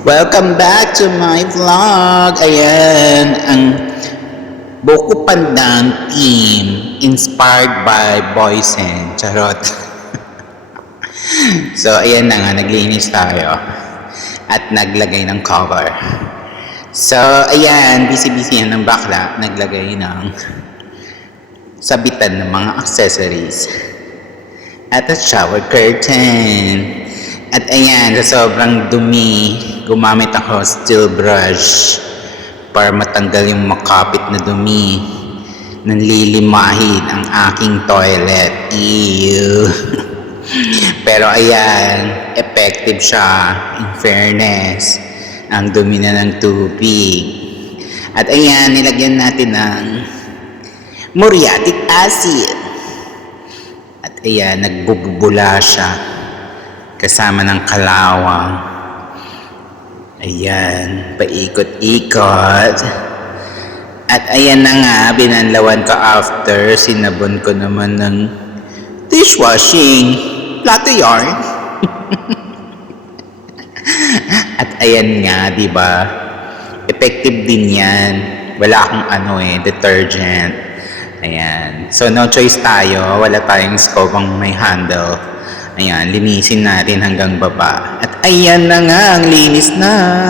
Welcome back to my vlog. Ayan, ang Buko Pandan team inspired by Boysen. Charot. So, ayan na nga, naglinis tayo at naglagay ng cover. So, ayan, busy-busy yan ng bakla. Naglagay ng sabitan ng mga accessories at a shower curtain. At ayan, sa sobrang dumi, gumamit ako steel brush para matanggal yung makapit na dumi. Nanlilimahid ang aking toilet. Ew. Pero ayan, effective siya. In fairness, ang dumi na ng tubig. At ayan, nilagyan natin ng muriatic acid. At ayan, nagbubula siya kasama ng kalawang. Ayan, paikot-ikot. At ayan na nga, binanlawan ko after. Sinabon ko naman ng dishwashing plato yarn. At ayan nga, diba? Effective din yan. Wala akong detergent. Ayan. So, no choice tayo. Wala tayong scope ang may handle. Ayan, linisin natin hanggang baba. At ayan na nga, ang linis na.